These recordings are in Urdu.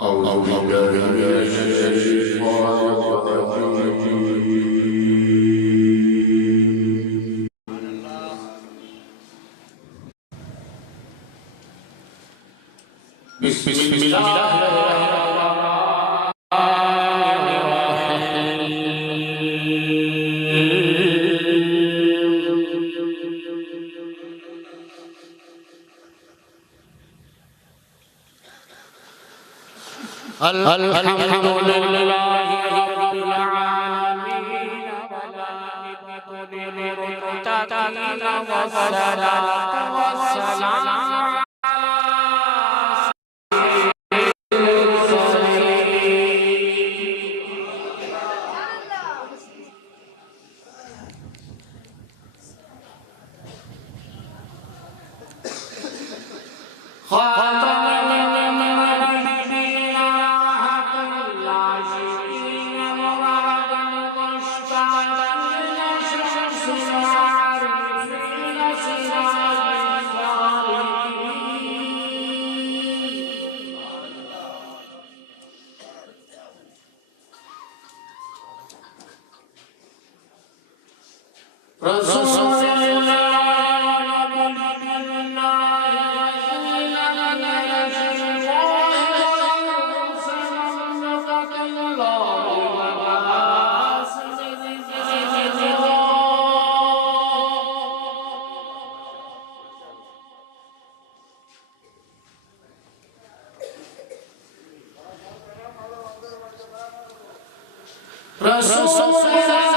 أعوذ بالله من الشيطان الرجيم بسم الله الحمد لله رب العالمين والمتقين والصلاة والسلام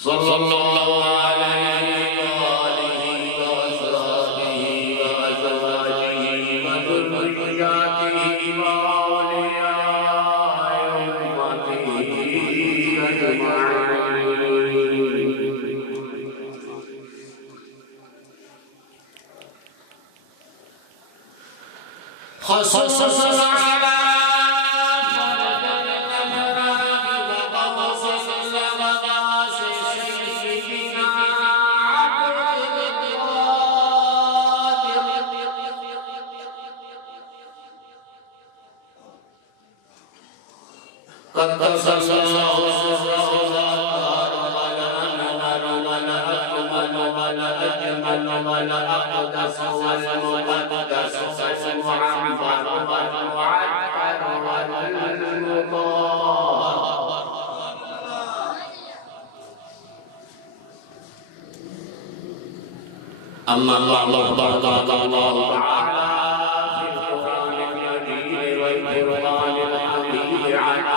صلى الله عليه وآله وصحبه وأزواجه وذرياته وأولياء أمته أجمعين. خصوصا أما الله تعالى في القرآن المجيد والقرآن الحميد على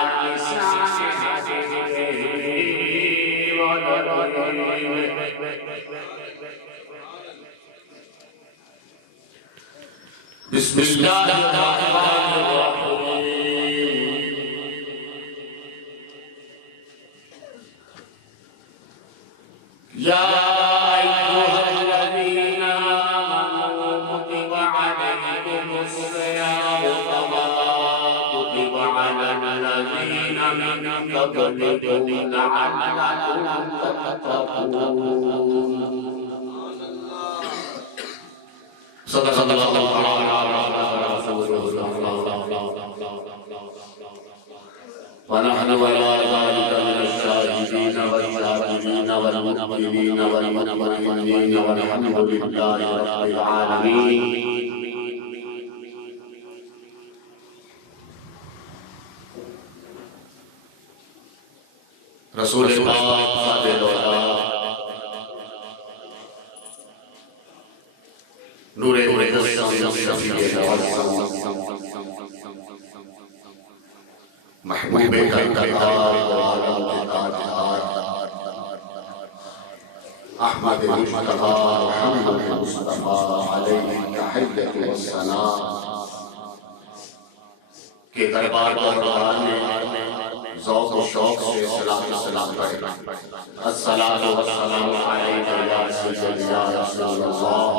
بسم الله الرحمن الرحيم. يا أيها الذين آمنوا كتب عليكم الصيام كما كتب على الذين من قبلكم لعلكم تتقون. صدق الله ونحن على ذلك من الشاهدين الصالحين والصابرين والمؤمنين والمؤمنين والحمد لله رب العالمين. رسول پاک فاضل نور محبوب احمد مصطفیٰ محمد مصطفیٰ علیہ تحیت والثناء کے دربار میں ذوق و شوق سے سلام پڑھے. الصلاۃ والسلام علیک یا سیدی یا رسول اللہ.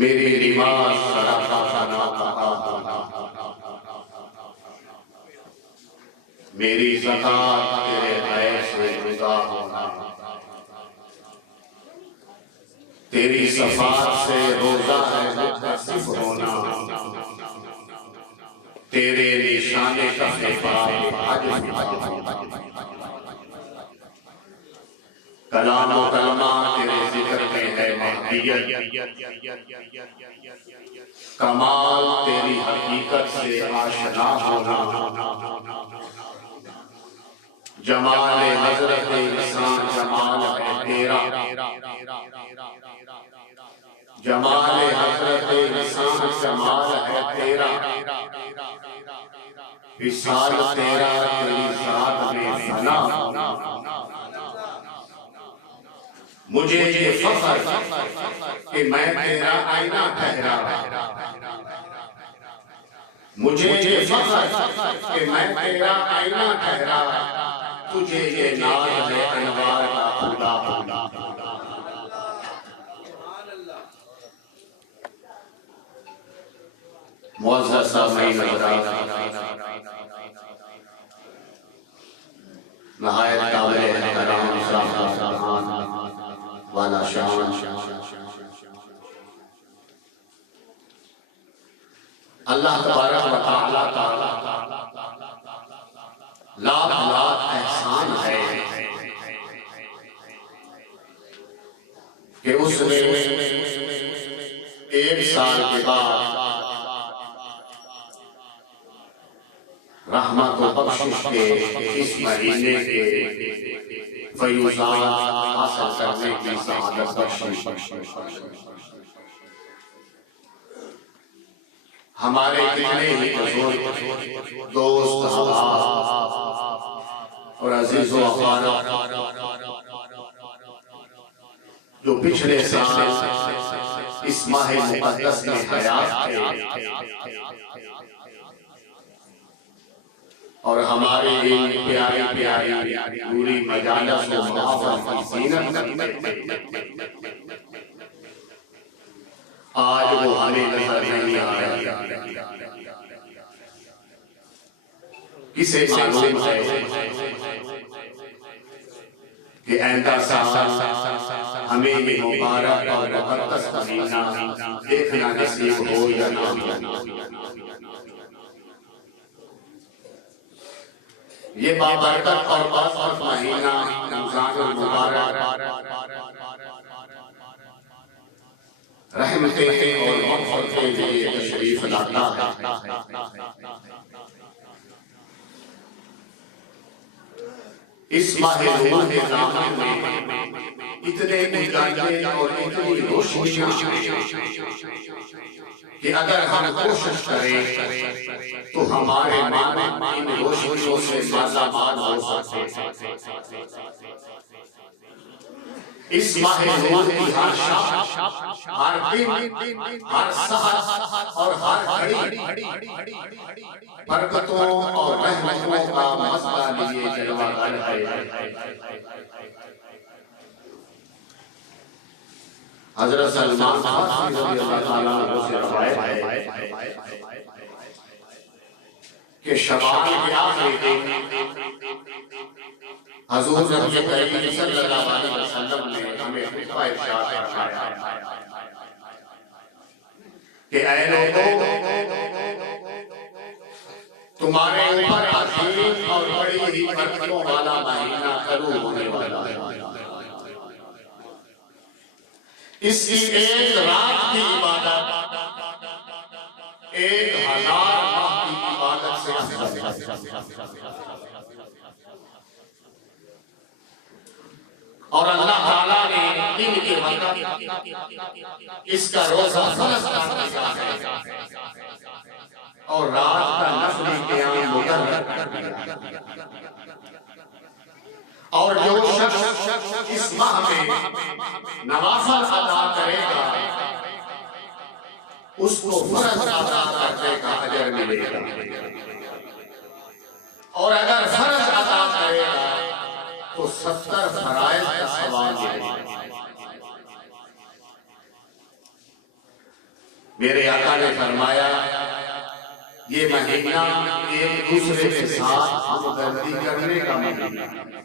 میری نماز میری زکات تیرے عیش میں جدا ہونا، تیری صفات سے روزہ ہے متصف ہونا، تیرے نشان کلام و کلمہ تیرے ذکر میں ہے مہدیت، کمال تیری حقیقت سے آشنا ہونا، جمال حضرت انسان جمال ہے تیرا، جمال حضرت انسان جمال ہے تیرا، وصال تیرا تیری ذات میں فنا. مجھے یہ فخر کہ میں تیرا آئینہ ٹھہرا، مجھے یہ فخر کہ میں تیرا آئینہ ٹھہرا، تجھے یہ ناز ہے انوار کا خدا. معزز سامعین نہایت قابل احترام صاحب والا شان اللہ تبارک و تعالیٰ کا لاکھ احسان ہے کہ اس نے 1 سال کے بعد رحمت و بخشش کے اس مہینے کے فیوزات حاصل کرنے کی سعادت بخشی. ہمارے کتنے ہی بزرگ دوست احباب اور عزیز و اقارب جو پچھلے سال اس ماہ مقدس میں حیات تھے اور ہمارے پیاری پیاری پوری مجالس و محافظ کی زینت آج وہ ہمیں نظر نہیں آیا. کسے معلوم ہے کہ آئندہ سال ہمیں یہ مبارک اور مقدس مہینہ دیکھنا نصیب ہو یا نہ. یہ بابرکت اور بابرکت مہینہ رمضان المبارک رحمتیں اور مغفرتیں کے لیے تشریف لاتا ہے. اس ماہ روح کے دامن میں اتنے مجاہدے اور اتنی روشنیاں کہ اگر ہم کوشش کریں تو ہمارے مان ان روشنیوں سے مالا مال ہو سکتے. اس ماہ روح کی ہر شام، ہر دن، ہر سحر اور ہر گھڑی برکتوں اور رحمتوں کا مزہ لیے جلوہ گر ہے. حضرت سلمان فارسی رضی اللہ تعالیٰ عنہ سے روایت ہے کہ شوال کے آخری دن حضور نبی کریم صلی اللہ علیہ وسلم نے ہمیں خطبہ ارشاد فرمایا کہ اے لوگوں، تمہارے اوپر عظیم اور بڑی ہی برکتوں والا مہینہ شروع ہونے والا ہے۔ اس کی ایک رات کی عبادت 1000 ماہ کی عبادت سے افضل ہے۔ اور اللہ تعالیٰ نے دن کے وقت اس کا روزہ فرض کر دیا ہے اور رات کا نفلی قیام مقرر کر دیا ہے۔ اور جو شخص اس ماہ میں نوافل ادا کرے گا اس کو فرض ادا کرنے کا اجر ملے گا، اور اگر فرض ادا کرے گا تو 70 فرائض کا ثواب ملے گا۔ میرے آقا نے فرمایا یہ مہینہ ایک دوسرے کے ساتھ ہمدردی کرنے کا مہینہ ہے۔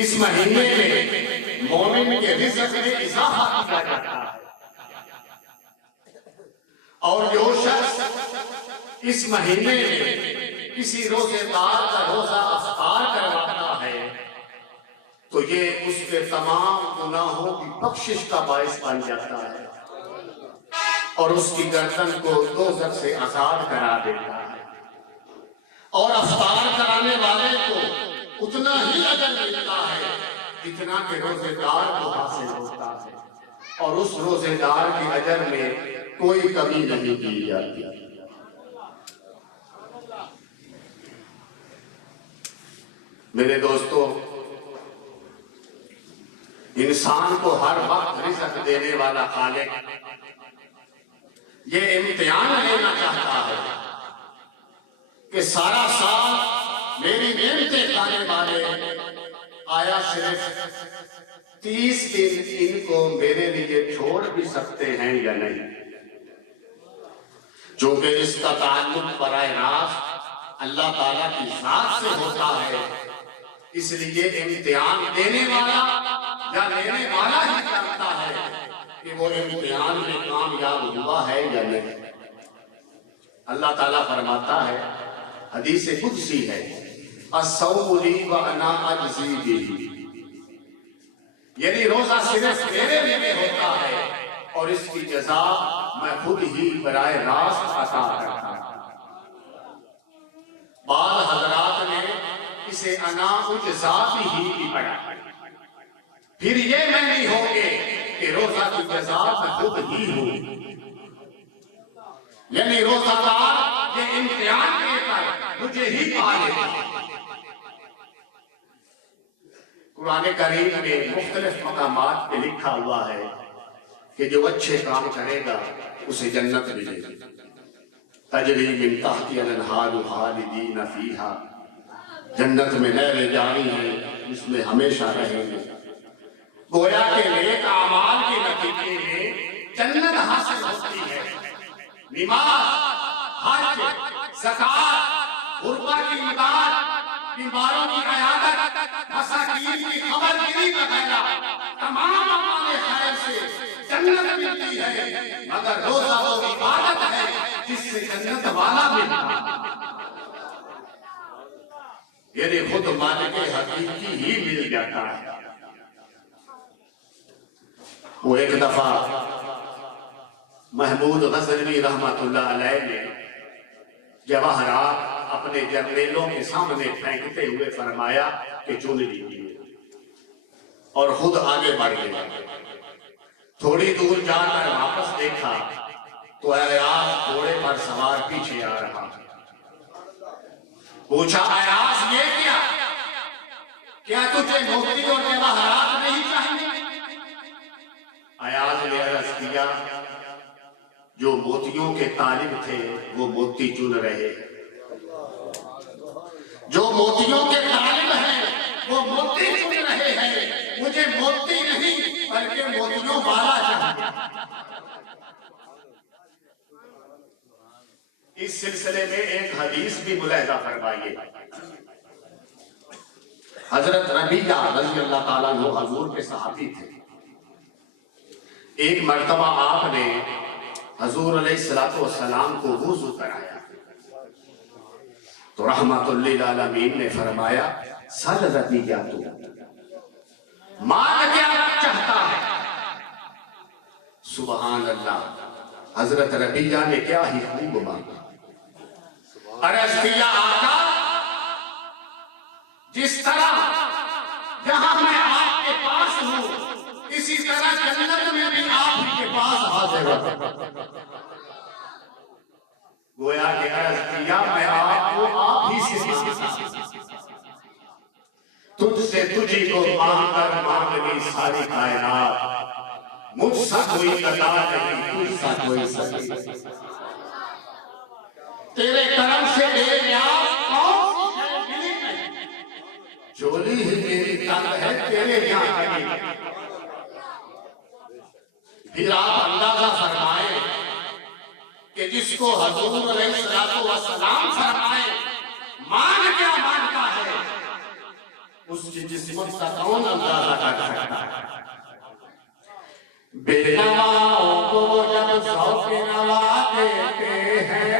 اس مہینے میں مومن کے رزق میں اضافہ کیا جاتا ہے، اور جو شخص اس مہینے میں کسی روزے دار کا روزہ افطار کرواتا ہے تو یہ اس کے تمام گناہوں کی بخشش کا باعث بن جاتا ہے اور اس کی گردن کو دوزخ سے آزاد کرا دیتا ہے، اور افطار کرانے والے کو اتنا ہی اجر ملتا ہے جتنا کہ روزے دار کو حاصل ہوتا ہے، اور اس روزے دار کے اجر میں کوئی کمی نہیں کی جاتی۔ میرے دوستو، انسان کو ہر وقت رزق دینے والا خالق یہ امتحان لینا چاہتا ہے کہ سارا سال میری نعمتیں کھانے والے آیا صرف 30 دن ان کو میرے لیے چھوڑ بھی سکتے ہیں یا نہیں؟ چونکہ اس کا تعلق براہ راست اللہ تعالیٰ کی ذات سے ہوتا ہے، اس لیے امتحان دینے والا یا لینے والا ہی جانتا ہے کہ وہ امتحان میں کامیاب ہوا ہے یا نہیں۔ اللہ تعالیٰ فرماتا ہے، حدیث قدسی ہے، الصوم لی وانا اجزی بہ، یعنی روزہ صرف میرے لیے ہوتا ہے اور اس کی جزا میں خود ہی براہ راست عطا کرتا ہوں۔ بعض حضرات نے اسے انا اجزا بہ بھی پڑھا، پھر یہ میں نہیں ہوگے کہ روزہ کی جزا میں خود ہی ہوں، یعنی روزہ دار یہ امتحان دے کر مجھے ہی پالے گا۔ قرآن کریم میں مختلف مقامات پہ لکھا ہوا ہے کہ جو اچھے کام کرے گا اسے جنت ملے گی، تجری من تحتہا الانہار خالدین فیہا، جنت میں نہریں جاری ہیں جس میں ہمیشہ رہیں گے۔ گویا کہ نیک اعمال کے نتیجے میں جنت حاصل ہوتی ہے۔ نماز، حج، زکوٰۃ، غربا کی امداد، بیماروں کی عیادت، مساکین کی خبرگیری وغیرہ تمام اعمال خیر سے جنت ملتی ہے، مگر روزہ وہ عبادت ہے جس سے جنت والا ملتا ہے، یعنی خود مالک حقیقی ہی مل جاتا ہے۔ وہ ایک دفعہ محمود غزنوی رحمت اللہ علیہ نے جواہرات اپنے جرنیلوں کے سامنے پھینکتے ہوئے فرمایا کہ چن لیجیے، اور خود آگے بڑھ گئے۔ تھوڑی دور جا کر واپس دیکھا تو ایاز گھوڑے پر سوار پیچھے آ رہا۔ پوچھا، ایاز یہ کیا تجھے موتی اور جواہرات نہیں چاہیے؟ ایاز نے عرض کیا، جو موتیوں کے طالب تھے وہ موتی چن رہے ہیں، جو موتیوں کے طالب ہیں وہ موتی چن رہے ہیں، مجھے موتی نہیں بلکہ موتیوں والا چاہیے۔ اس سلسلے میں ایک حدیث بھی ملاحظہ فرمائیے۔ حضرت ربیعہ رضی اللہ تعالیٰ عنہ حضور کے صحابی تھے. ایک مرتبہ آپ نے حضور علیہ السلام کو وضو کرایا تو رحمت للعالمین نے فرمایا سل ربیعہ تو مانگ کیا چاہتا ہے. سبحان اللہ. حضرت ربیعہ نے کیا ہی خوب مانگا. عرض کیا آقا جس طرح یہاں میں آپ کے پاس ہوں اسی طرح جنت میں بھی آپ کے پاس حاضر ہوں. گویا کہ عرض کیا میں آپ کو آپ ہی سے مانگتا تجھ سے تجھی کو مانگ کر مانگنی ساری کائنات مجھ سا کوئی عطا نہیں تجھ سا کوئی سکی. تیرے کرم سے بے نیاز کون سی شے ملی نہیں. جولی ہی میری تنگ ہے تیرے یہاں نہیں. پھر آپ اندازہ فرمائیں کہ جس کو حضور علیہ السلام فرمائے مان کیا مانتا ہے اس کی جسمت کا کون اندازہ کر سکتا ہے. بے نواؤں کو جب ذوق نوا دیتے ہیں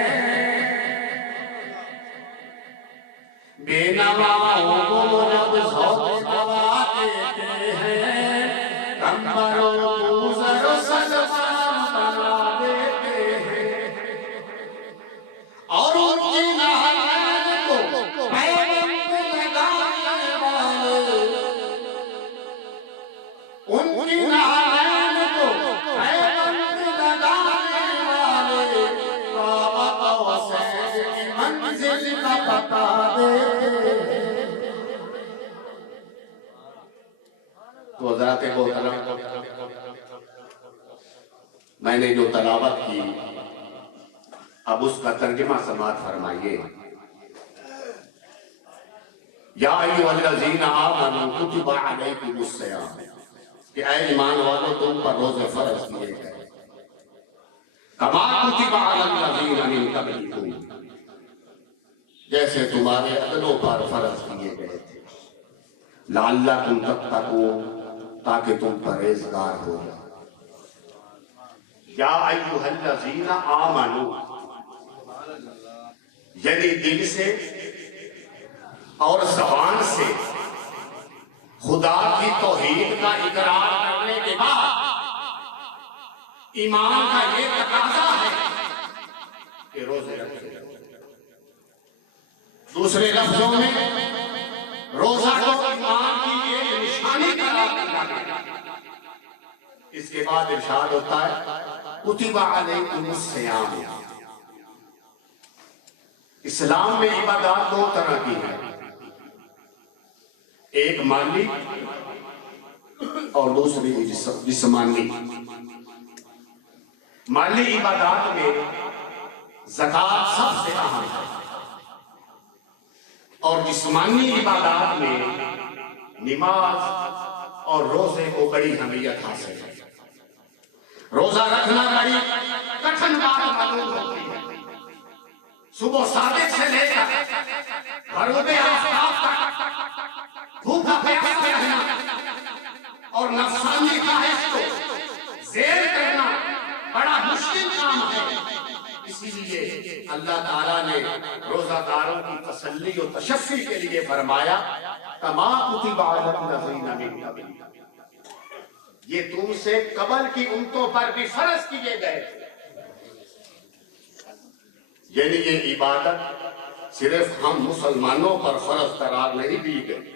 بے نواؤں کو جب ذوق نوا دیتے ہیں کمبر و کوثر و سلمان بنا دیتے ہیں اور ان کی نہایت کو پیغمبر لگانے والے ان کی نہایت کو پیغمبر لگانے والے کعبہ و سید کی منزل کا پتہ دیتے. تو حضرات محترم میں نے جو تلاوت کی اب اس کا ترجمہ سماعت فرمائیے. یا ایھا الذین آمنوا کتب علیکم الصیام کہ اے ایمان والو تم پر روزے فرض کیے گئے کما کتب علی الذین من قبلکم جیسے تمہارے اگلوں پر فرض کیے گئے تھے لعلکم تتقون تاکہ تم پرہیزگار ہو جاؤ. یا ایھا الذین آمنوا یعنی دل سے اور زبان سے خدا کی توحید کا اقرار کرنے کے بعد ایمان کا یہ تقاضا ہے کہ روزے رکھیں. دوسرے لفظوں میں روزہ کو ایمان کی ایک نشانی قرار دیا گیا. اس کے بعد ارشاد ہوتا ہے کتب علیکم الصیام. اسلام میں عبادات دو طرح کی ہیں ایک مالی اور دوسری جسمانی. مالی عبادات میں زکوٰۃ سب سے اہم ہے اور جسمانی عبادات میں نماز اور روزے کو بڑی اہمیت حاصل ہے. روزہ رکھنا بڑی کٹھن بات معلوم ہوتی ہے. صبح صادق سے لے کر غروب آفتاب تک بھوکا پیاسا رہنا اور نفسانی خواہش کو زیر کرنا بڑا مشکل کام ہے. اسی لیے اللہ تعالیٰ نے روزہ داروں کی تسلی و تشفی کے لیے فرمایا کما کتب علی الذین من قبلکم یہ تم سے قبل کی امتوں پر بھی فرض کیے گئے. یعنی یہ عبادت صرف ہم مسلمانوں پر فرض قرار نہیں دی گئی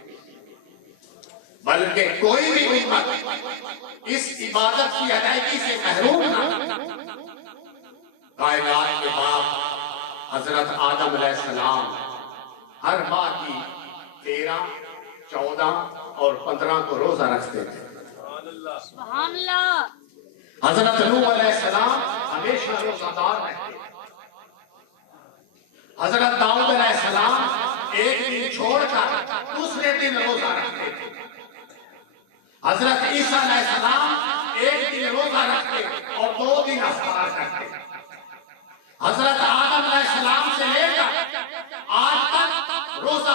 بلکہ کوئی بھی امت اس عبادت کی ادائیگی سے محروم نہ. کائنات کے باپ حضرت آدم علیہ السلام ہر ماہ کی 13, 14 اور 15 کو روزہ رکھتے تھے. سبحان اللہ. حضرت نوح علیہ السلام ہمیشہ روزہ دار رہتے. حضرت داؤد علیہ السلام ایک دن چھوڑ کر دوسرے دن روزہ رکھتے تھے. حضرت عیسیٰ علیہ السلام ایک دن روزہ رکھتے اور 2 دن افطار کرتے. حضرت آدم علیہ السلام سے لے کر آج تک روزہ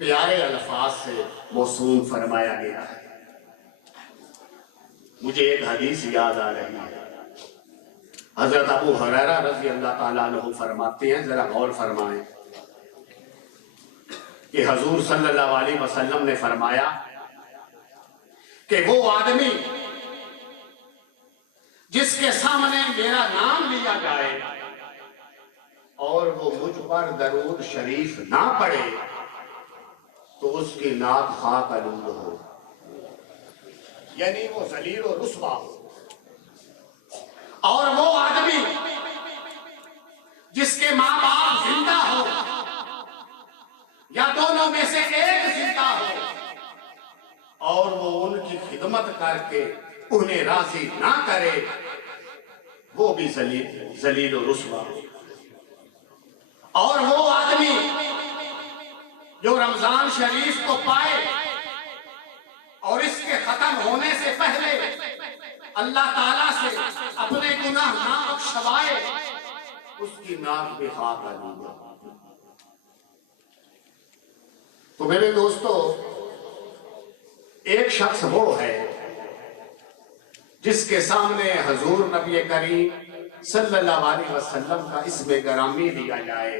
پیارے الفاظ سے موسوم فرمایا گیا ہے۔ مجھے ایک حدیث یاد آ رہی ہے، حضرت ابو ہریرہ رضی اللہ تعالیٰ عنہ فرماتے ہیں، ذرا غور فرمائیں کہ حضور صلی اللہ علیہ وسلم نے فرمایا کہ وہ آدمی جس کے سامنے میرا نام لیا جائے اور وہ مجھ پر درود شریف نہ پڑے تو اس کی ناک خاک آلود ہو، یعنی وہ ذلیل و رسوا ہو۔ اور وہ آدمی جس کے ماں باپ زندہ ہو یا دونوں میں سے ایک زندہ ہو اور وہ ان کی خدمت کر کے انہیں راضی نہ کرے، وہ بھی ذلیل و رسوا ہو۔ اور وہ آدمی جو رمضان شریف کو پائے اور اس کے ختم ہونے سے پہلے اللہ تعالیٰ سے اپنے گناہ نہ بخشوائے، اس کی ناک بھی خاک آلود ہو۔ تو میرے دوستو، ایک شخص وہ ہے جس کے سامنے حضور نبی کریم صلی اللہ علیہ وسلم کا اسم گرامی لیا جائے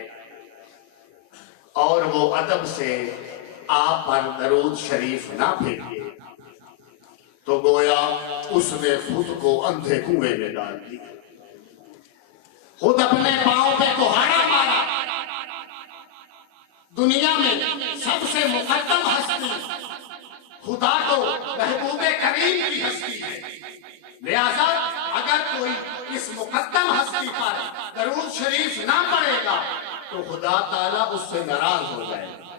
اور وہ ادب سے آپ پر درود شریف نہ پھینکے تو گویا اس نے خود کو اندھے کنویں میں ڈال دی، خود اپنے پاؤں پہ کہاڑا مارا۔ دنیا میں سب سے مقدم ہستی خدا تو محبوب کریم کی ہستی ہے، لہذا اگر کوئی اس مقدم ہستی پر درود شریف نہ پڑے گا تو خدا تعالیٰ اس سے ناراض ہو جائے گا،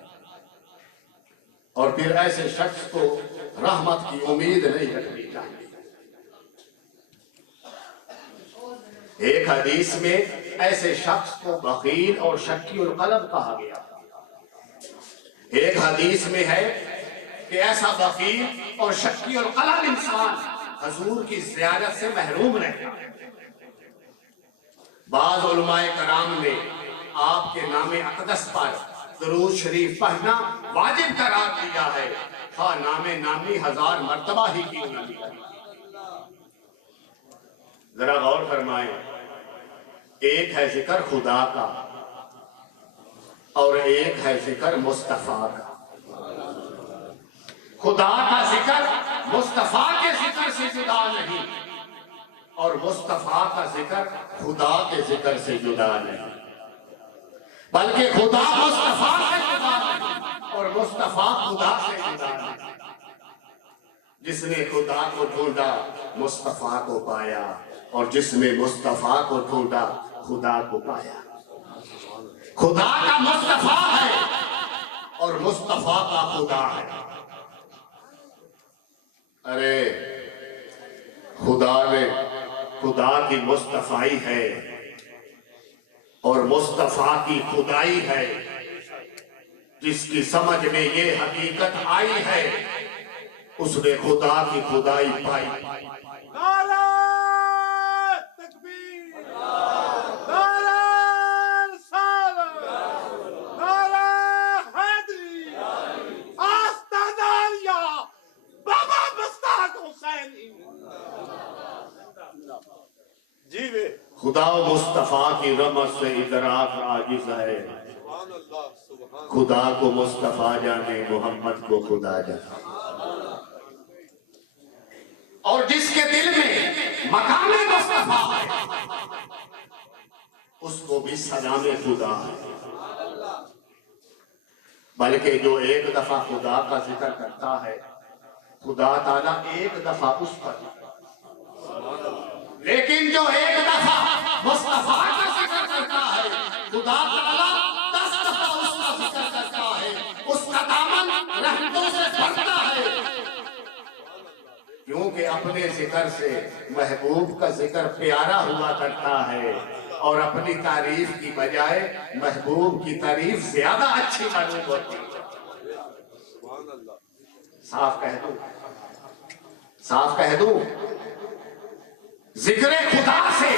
اور پھر ایسے شخص کو رحمت کی امید نہیں رکھنی چاہیے۔ ایک حدیث میں ایسے شخص کو بخیل اور شکی القلب کہا گیا۔ ایک حدیث میں ہے کہ ایسا بخیل اور شکی القلب انسان حضور کی زیارت سے محروم رہتا ہے۔ بعض علماء کرام نے آپ کے نام اقدس پر درود شریف پڑھنا واجب قرار دیا ہے، خواہ نام نامی 1000 مرتبہ ہی کیوں نہ لیا۔ ذرا غور فرمائیں، ایک ہے ذکر خدا کا اور ایک ہے ذکر مصطفیٰ کا۔ خدا کا ذکر مصطفیٰ کے ذکر سے جدا نہیں، اور مصطفیٰ کا ذکر خدا کے ذکر سے جدا نہیں، بلکہ خدا مصطفیٰ سے جدا نہیں اور مصطفیٰ خدا سے جدا نہیں۔ جس نے خدا کو ڈھونڈا مصطفیٰ کو پایا، اور جس نے مصطفیٰ کو ڈھونڈا خدا کو پایا۔ خدا کا مصطفیٰ ہے اور مصطفیٰ کا خدا ہے۔ ارے خدا کی مصطفیٰ ہے اور مصطفیٰ کی خدائی ہے۔ جس کی سمجھ میں یہ حقیقت آئی ہے اس نے خدا کی خدائی پائی۔ نعرہ تکبیر، نعرہ رسالت، نعرہ حیدری، آستانیہ بابا مشتاق حسینی۔ جی وے خدا و مصطفیٰ کی رحمت سے ادراک عاجز ہے، خدا کو مصطفیٰ جانے محمد کو خدا جانے۔ اور جس کے دل میں مقام مصطفیٰ ہے اس کو بھی سلام خدا ہے، بلکہ جو ایک دفعہ خدا کا ذکر کرتا ہے خدا تعالیٰ ایک دفعہ اس پر، لیکن جو ایک دفعہ مصطفیٰ کا ذکر کرتا ہے خدا تعالیٰ 10 دفعہ اس کا ذکر کرتا ہے، اس کا دامن رحمتوں سے بھرتا ہے، کیونکہ اپنے ذکر سے محبوب کا ذکر پیارا ہوا کرتا ہے، اور اپنی تعریف کی بجائے محبوب کی تعریف زیادہ اچھی معلوم ہوتی ہے۔ صاف کہہ دوں ذکر خدا سے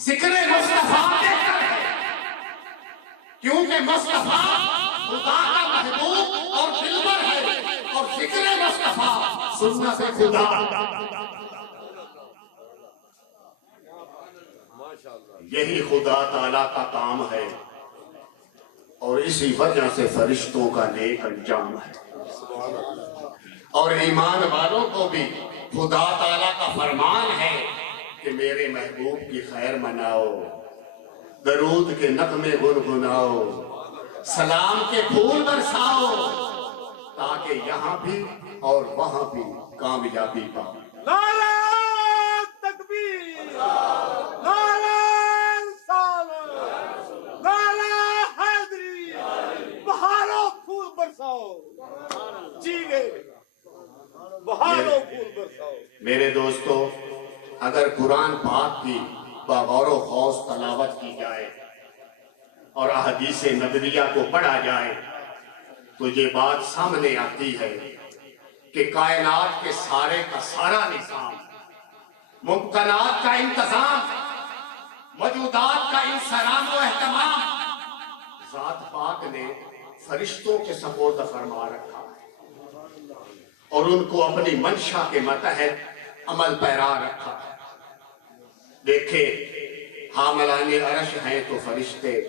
ذکر مصطفیٰ بہتر ہے، کیونکہ مصطفیٰ خدا کا محبوب اور دلبر ہے، اور ذکر مصطفیٰ سنت خدا۔ یہی خدا تعالیٰ کا کام ہے، اور اسی وجہ سے فرشتوں کا نیک انجام ہے۔ اور ایمان والوں کو بھی خدا تعالیٰ کا فرمان ہے کہ میرے محبوب کی خیر مناؤ، درود کے نغمے گنگناؤ، سلام کے پھول برساؤ، تاکہ یہاں بھی اور وہاں بھی کامیابی پاؤ۔ نعرہ تکبیر، نعرہ رسالت، نعرہ حیدری، بہاروں پھول برساؤ، جیوے بہاروں پھول برساؤ۔ میرے دوستو، اگر قرآن پاک کی بغور و خوض تلاوت کی جائے اور احادیث نبویہ کو پڑھا جائے تو یہ بات سامنے آتی ہے کہ کائنات کے سارے کا سارا نظام، ممکنات کا انتظام، موجودات کا انسلام و اہتمام ذات پاک نے فرشتوں کے سپرد فرما رکھا ہے، اور ان کو اپنی منشا کے متحد عمل پیرا رکھا ہے۔ دیکھے، حاملان عرش ہیں تو فرشتے،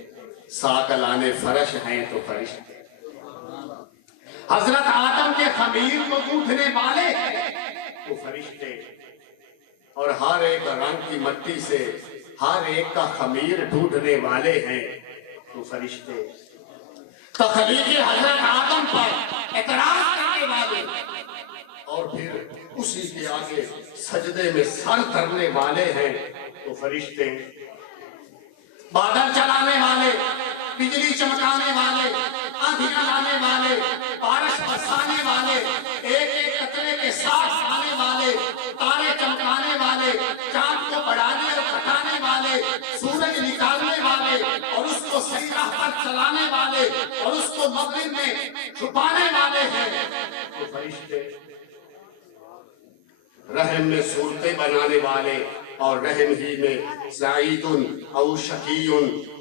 ساکلان فرش ہیں تو فرشتے، حضرت آدم کے خمیر کو ٹوٹنے والے ہیں تو فرشتے، اور ہر ایک رنگ کی مٹی سے ہر ایک کا خمیر ٹوٹنے والے ہیں تو فرشتے، تخلیق حضرت آدم پر اعتراض کرنے والے، اور پھر اسی کے آگے سجدے میں سر دھرنے والے ہیں تو فرشتے، بادل چلانے والے، بجلی چمکانے والے، آندھی چلانے والے، بارش برسانے والے، ایک ایک قطرے کے ساتھ آنے والے، تارے چمکانے والے، چاند کو بڑھانے اور گھٹانے والے، سورج نکالنے والے، اور اس کو صحیح راہ پر چلانے والے، اور اس کو مغرب میں چھپانے والے ہیں تو فرشتے، رحم میں صورتیں بنانے والے، اور رحم ہی میں سعید او شقی،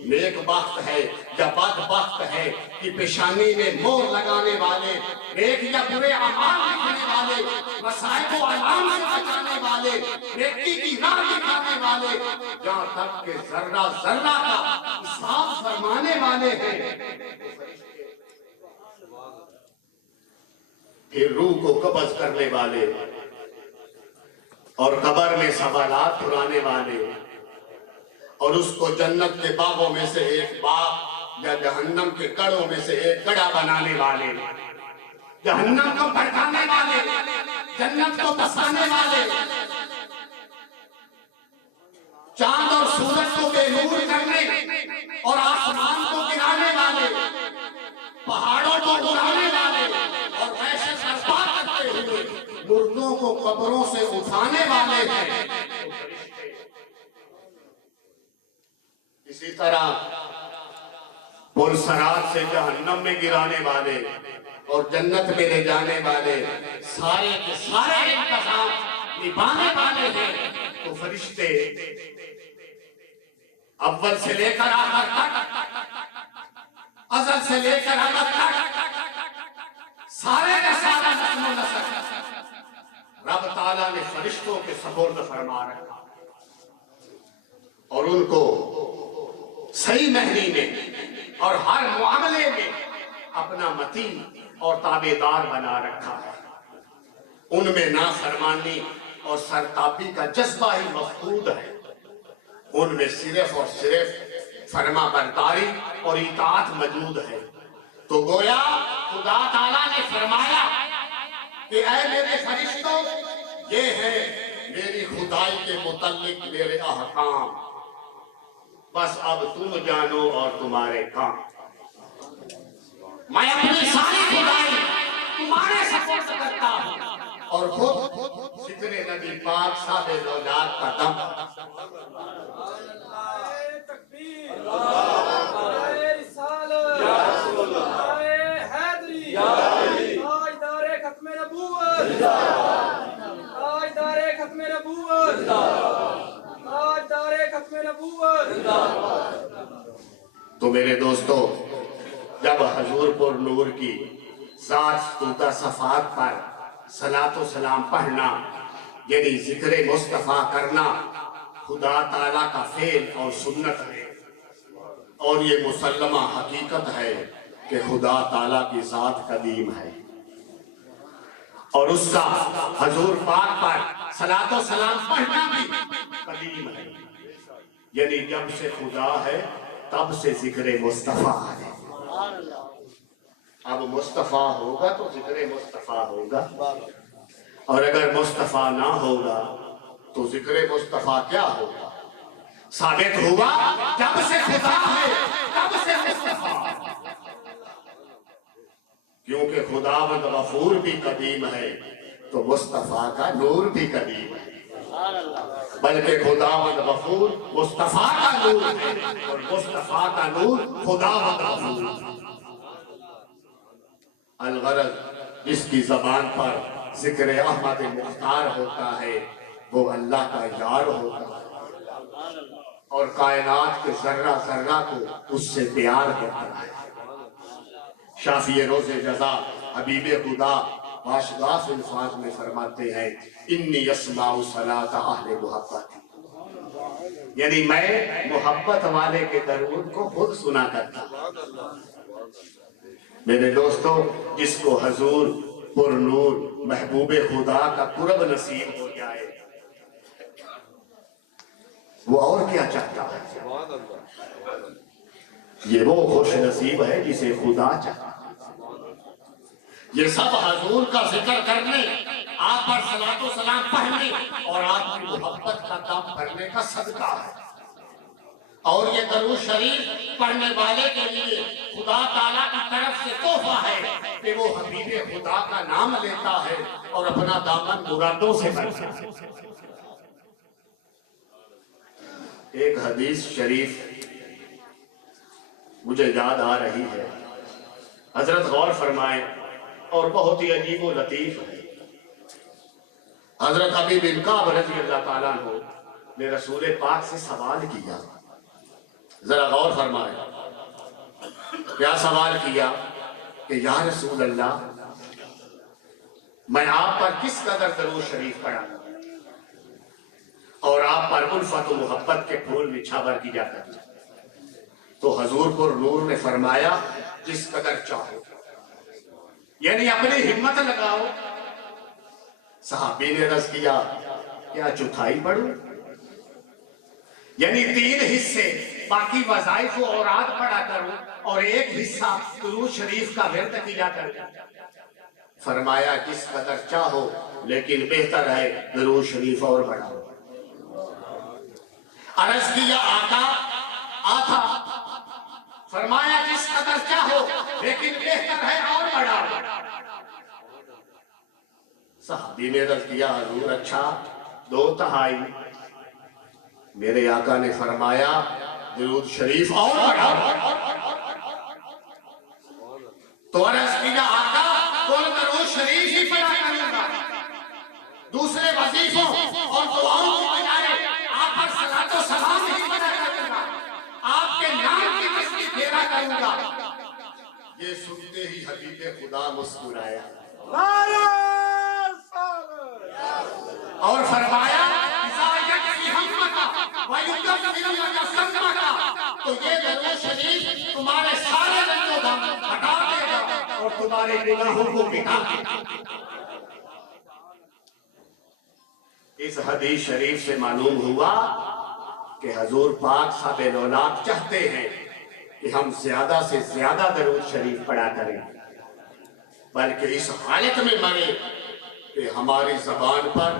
نیک بخت ہے یا بد بخت ہے کہ پیشانی میں مور لگانے والے، نیک یا برے اعمال لکھنے والے، مصائب و علام سے بچانے والے، نیکی کی راہ دکھانے والے، جہاں تک کہ ذرہ ذرہ کا حساب فرمانے والے ہیں۔ پھر روح کو قبض کرنے والے، اور قبر میں سوالات اڑانے والے، اور اس کو جنت کے باغوں میں سے ایک باغ یا جہنم کے کڑوں میں سے ایک کڑا بنانے والے، جہنم کو بھڑکانے والے، جنت کو بسانے والے، چاند اور سورج کو بے نور کرنے اور آسمان کو گرانے والے، پہاڑوں کو اڑانے والے، اور وحشت برپا کرتے ہوئے مردوں کو قبروں سے اٹھانے والے ہیں۔ اسی طرح پرسرات سے جہنم میں گرانے والے اور جنت میں لے جانے والے سارے کے سارے انتظام نبھانے والے ہیں تو فرشتے، اول سے لے کر آخر تک، ازل سے لے کر ابد تک، سارے کا سارا نظم و نسق رب تعالیٰ نے فرشتوں کے سپرد فرما رکھا، اور ان کو صحیح مہری میں اور ہر معاملے میں اپنا متین اور تابعدار بنا رکھا ہے۔ ان میں نافرمانی اور سرتابی کا جذبہ ہی مفقود ہے، ان میں صرف اور صرف فرما برداری اور اطاعت موجود ہے۔ تو گویا خدا تعالیٰ نے فرمایا کہ اے میرے فرشتوں، یہ ہے میری خدائی کے متعلق میرے احکام، بس اب تم جانو اور تمہارے کام۔ میں اپنی ساری خدائی تمہارے سپرد کرتا ہوں، اور خود ذکر نبی پاک صاحب زوجات کا دم۔ تو میرے دوستو، جب حضور پر نور کی ذات ستودہ صفات پر صلاۃ و سلام پڑھنا یعنی ذکر مصطفیٰ کرنا خدا تعالیٰ کا فعل اور سنت ہے، اور یہ مسلمہ حقیقت ہے کہ خدا تعالیٰ کی ذات قدیم ہے، اور اس کا حضور پاک پر صلاۃ و سلام پڑھنا بھی قدیم ہے، یعنی جب سے خدا ہے تب سے ذکر مصطفیٰ ہے۔ اب مصطفیٰ ہوگا تو ذکر مصطفیٰ ہوگا، اور اگر مصطفیٰ نہ ہوگا تو ذکر مصطفیٰ کیا ہوگا؟ ثابت ہوا جب سے خدا ہے تب سے مصطفیٰ، کیونکہ خداوند غفور بھی قدیم ہے تو مصطفیٰ کا نور بھی قدیم ہے، بلکہ خداوند غفور مصطفیٰ کا نور ہے اور مصطفیٰ کا نور خداوند غفور۔ الغرض جس کی زبان پر ذکر احمد مختار ہوتا ہے وہ اللہ کا یار ہوتا ہے، اور کائنات کے ذرہ ذرہ کو اس سے پیار کرتا ہے۔ شافی روز جزا حبیب خدا باشگاف الفاظ میں فرماتے ہیں انی اسمع صلاۃ اہل محبت، یعنی میں محبت والے کے درود کو خود سنا کرتا ہوں۔ میرے دوستو، جس کو حضور پر نور محبوب خدا کا قرب نصیب ہو جائے وہ اور کیا چاہتا ہے؟ یہ وہ خوش نصیب ہے جسے خدا چاہتا ہے۔ یہ سب حضور کا ذکر کرنے، آپ پر صلاۃ و سلام پڑھنے اور آپ کی محبت کا کام کرنے کا صدقہ ہے، اور یہ درود شریف پڑھنے والے کے لیے خدا تعالیٰ کی طرف سے تحفہ ہے کہ وہ حبیب خدا کا نام لیتا ہے اور اپنا دامن مرادوں سے بھرتا ہے۔ ایک حدیث شریف مجھے یاد آ رہی ہے، حضرت غور فرمائیں، اور بہت ہی عجیب و لطیف ہے۔ حضرت ابی بن کعب رضی اللہ تعالیٰ عنہ نے رسول پاک سے سوال کیا، ذرا غور فرمائیں، کیا سوال کیا کہ یا رسول اللہ، میں آپ پر کس قدر درود شریف پڑھا اور آپ پر الفت و محبت کے پھول نچھاور کی جاتا ہے؟ تو حضور پر نور نے فرمایا جس قدر چاہو، یعنی اپنی ہمت لگاؤ۔ صحابی نے عرض کیا کیا چوتھائی پڑھوں؟ یعنی 3 حصے باقی وظائف و اوراد پڑھا کروں اور ایک حصہ درود شریف کا ورد کیا کروں؟ فرمایا جس قدر چاہو، لیکن بہتر ہے درود شریف اور بڑھاؤ۔ عرض کیا آقا، فرمایا جس قدر چاہو، لیکن بہتر ہے اور بڑھاؤ۔ صحابی نے عرض کیا حضور اچھا 2/3۔ میرے آقا نے فرمایا درود شریف اور بڑھاؤ۔ تو عرض کیا آقا کل درود شریف ہی پڑھا کروں گا، دوسرے وظیفوں اور دعاؤں کی بجائے آپ پر صلاۃ و سلام ہی پڑھا کروں گا، آپ کے نام کی تسبیح پھیرا کروں گا۔ یہ سنتے ہی حبیب خدا مسکرایا اور فرمایا تو یہ درود شریف تمہارے سارے رنج و غم ہٹا دے گا اور تمہارے گناہوں کو مٹا دے گا۔ اس حدیث شریف سے معلوم ہوا کہ حضور پاک صاحب اولاد چاہتے ہیں کہ ہم زیادہ سے زیادہ درود شریف پڑھا کریں، بلکہ اس حالت میں مرے کہ ہماری زبان پر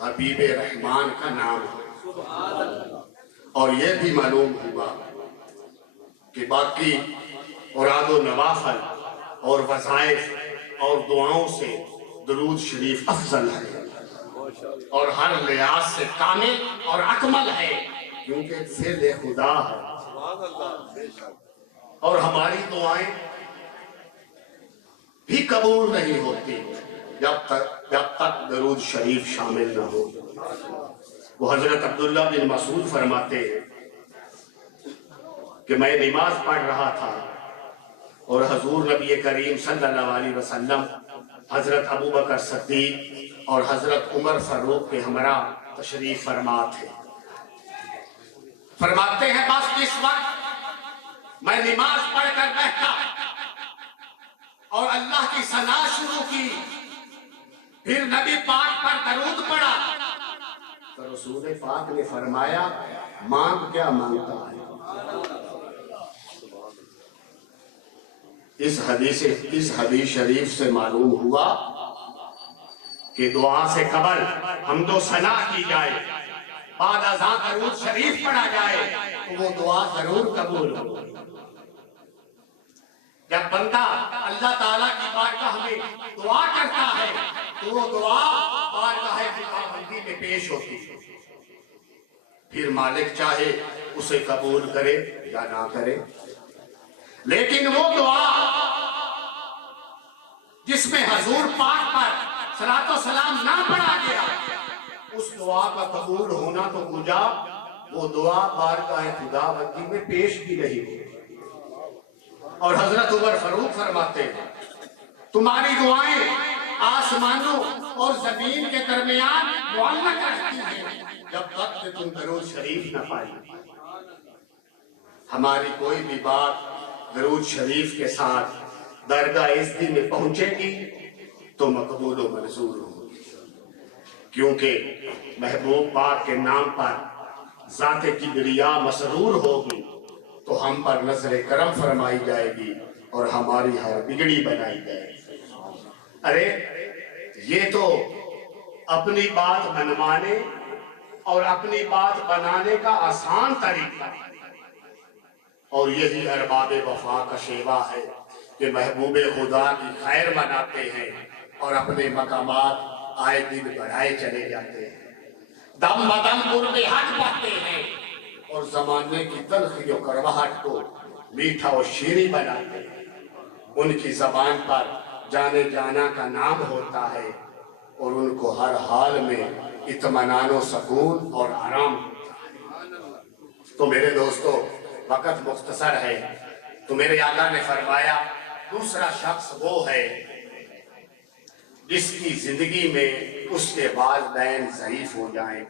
حبیب رحمان کا نام ہو۔ اور یہ بھی معلوم ہوا کہ باقی اوراد و نوافل اور وظائف اور دعاؤں سے درود شریف افضل ہے اور ہر لحاظ سے کامل اور اکمل ہے، کیونکہ فعل خدا ہے، اور ہماری دعائیں بھی قبول نہیں ہوتی جب تک درود شریف شامل نہ ہو۔ وہ حضرت عبداللہ بن مسعود فرماتے ہیں کہ میں نماز پڑھ رہا تھا اور حضور نبی کریم صلی اللہ علیہ وسلم حضرت ابو بکر صدیق اور حضرت عمر فاروق کے ہمراہ تشریف فرما تھے۔ فرماتے ہیں بس اس وقت میں نماز پڑھ کر بیٹھا اور اللہ کی ثنا شروع کی، پھر نبی پاک پر درود پڑھا تو رسول پاک نے فرمایا مانگ کیا مانگتا ہے؟ اس حدیث شریف سے معلوم ہوا کہ دعا سے قبل حمد و ثنا کی جائے، بعد ازاں درود شریف پڑھا جائے تو وہ دعا ضرور قبول ہو۔ جب بندہ اللہ تعالیٰ کی بارگاہ میں دعا کرتا ہے تو وہ دعا بارگاہ خداوندی میں پیش ہوتی ہے، پھر مالک چاہے اسے قبول کرے یا نہ کرے، لیکن وہ دعا جس میں حضور پاک پر صلاۃ و سلام نہ پڑھا گیا، اس دعا کا قبول ہونا تو گجا، وہ دعا بارگاہ خداوندی میں پیش بھی نہیں ہوئی۔ اور حضرت عمر فاروق فرماتے ہیں تمہاری دعائیں آسمانوں اور زمین کے درمیان معلق رہتی ہیں جب تک کہ تم درود شریف نہ پائی۔ ہماری کوئی بھی بات درود شریف کے ساتھ درگاہ عزتی میں پہنچے گی تو مقبول و منظور ہوگی، کیونکہ محبوب پاک کے نام پر ذات کبریا مسرور ہوگی تو ہم پر نظر کرم فرمائی جائے گی اور ہماری ہر بگڑی بنائی جائے گی۔ ارے یہ تو اپنی بات منوانے اور اپنی بات بنانے کا آسان طریقہ ہے، اور یہی ارباب وفا کا شیوا ہے کہ محبوب خدا کی خیر مناتے ہیں اور اپنے مقامات آئے دن بڑھائے چلے جاتے ہیں، دم بدم قرب حق پاتے ہیں اور زمانے کی تلخی و کڑواہٹ کو میٹھا و شیریں بناتے ہیں۔ ان کی زبان پر جانے جانا کا نام ہوتا ہے اور ان کو ہر حال میں اطمینان و سکون اور آرام ہوتا ہے۔ تو میرے دوستو وقت مختصر ہے، تو میرے آقا نے فرمایا دوسرا شخص وہ ہے جس کی زندگی میں اس کے والدین ضعیف ہو جائیں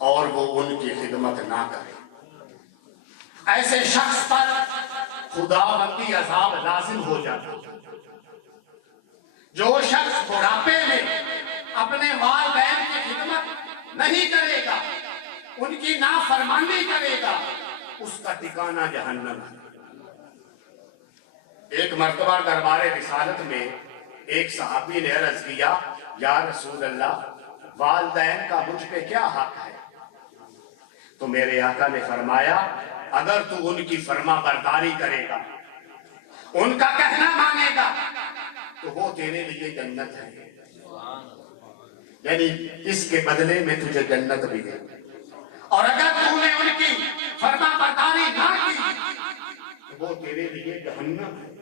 اور وہ ان کی خدمت نہ کرے، ایسے شخص پر خداوندی عذاب لازم ہو جاتا ہے۔ جو شخص بڑھاپے میں اپنے والدین کی خدمت نہیں کرے گا، ان کی نافرمانی کرے گا، اس کا ٹھکانہ جہنم ہے۔ ایک مرتبہ دربار رسالت میں ایک صحابی نے عرض کیا یا رسول اللہ والدین کا مجھ پہ کیا حق ہے؟ تو میرے آقا نے فرمایا اگر تو ان کی فرما برداری کرے گا، ان کا کہنا مانے گا تو وہ تیرے لیے جنت ہے، یعنی اس کے بدلے میں تجھے جنت بھی دے، اور اگر تو نے ان کی فرما برداری نہ کی تو وہ تیرے لیے جہنم ہے،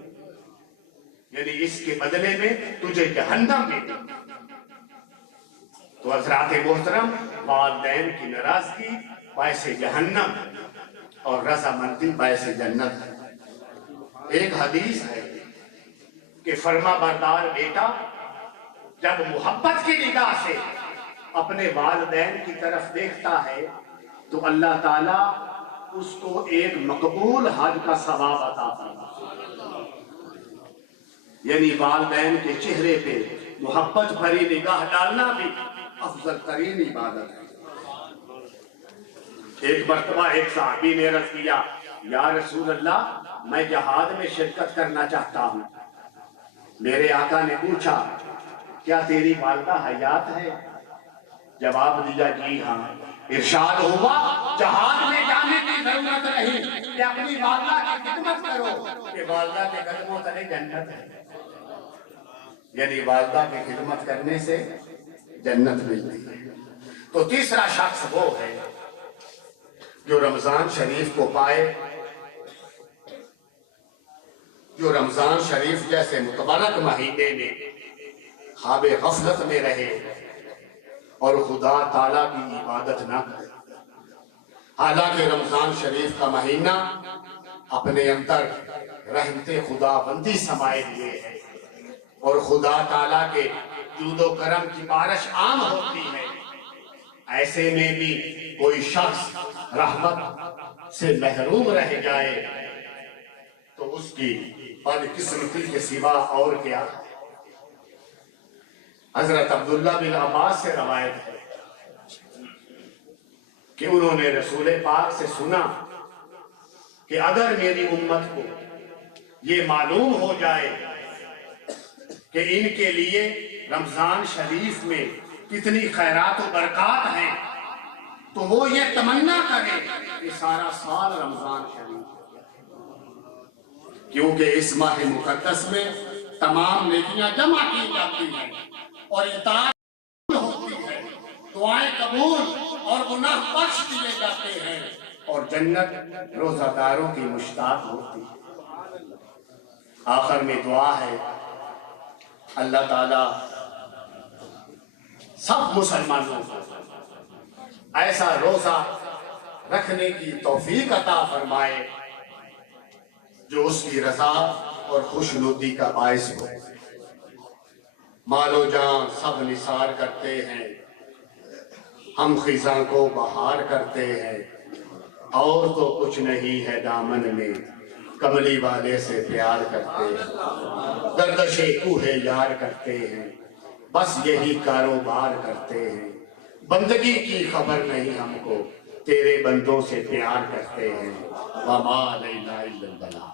یعنی اس کے بدلے میں تجھے جہنم بھی دے۔ تو حضرات محترم، والدین کی ناراضگی باعث جہنم اور رضامندی باعث جنت ہے۔ ایک حدیث ہے کہ فرما بردار بیٹا جب محبت کی نگاہ سے اپنے والدین کی طرف دیکھتا ہے تو اللہ تعالیٰ اس کو ایک مقبول حج کا ثواب عطا فرماتا ہے، یعنی والدین کے چہرے پہ محبت بھری نگاہ ڈالنا بھی افضل ترین عبادت ہے۔ ایک مرتبہ ایک صحابی نے عرض کیا یا رسول اللہ میں جہاد میں شرکت کرنا چاہتا ہوں۔ میرے آقا نے پوچھا کیا تیری والدہ حیات ہے؟ جواب دیا جی ہاں۔ ارشاد ہوا جہاد میں جانے کی ضرورت نہیں کہ اپنی والدہ کی خدمت کرو کہ والدہ کے قدموں تلے جنت ہے، یعنی والدہ کی خدمت کرنے سے جنت ملتی ہے۔ تو تیسرا شخص وہ ہے جو رمضان شریف کو پائے، جو رمضان شریف جیسے متبارک مہینے میں خواب غفلت میں رہے اور خدا تعالیٰ کی عبادت نہ کرے۔ حالانکہ رمضان شریف کا مہینہ اپنے اندر رحمت خدا بندی سمائے ہوئے ہے اور خدا تعالیٰ کے جود و کرم کی بارش عام ہوتی ہے، ایسے میں بھی کوئی شخص رحمت سے محروم رہ جائے تو اس کی بدقسمتی کے سوا اور کیا۔ حضرت عبداللہ بن عباس سے روایت ہے کہ انہوں نے رسول پاک سے سنا کہ اگر میری امت کو یہ معلوم ہو جائے کہ ان کے لیے رمضان شریف میں کتنی خیرات و برکات ہیں تو وہ یہ تمنا کرے کہ سارا سال رمضان شریف، کیونکہ اس ماہ مقدس میں تمام نیکیاں جمع کی جاتی ہیں اور اطاعت ہوتی ہے، دعائیں قبول اور گناہ بخش دیے جاتے ہیں اور جنت روزہ داروں کی مشتاق ہوتی ہے۔ آخر میں دعا ہے اللہ تعالیٰ سب مسلمانوں کو ایسا روزہ رکھنے کی توفیق عطا فرمائے جو اس کی رضا اور خوشنودی کا باعث ہو۔ مال و جان سب نثار کرتے ہیں، ہم خزاں کو بہار کرتے ہیں، اور تو کچھ نہیں ہے دامن میں، کملی والے سے پیار کرتے ہیں، گردش کوہ یار کرتے ہیں، بس یہی کاروبار کرتے ہیں، بندگی کی خبر نہیں ہم کو، تیرے بندوں سے پیار کرتے ہیں، وما علینا الا البلاغ۔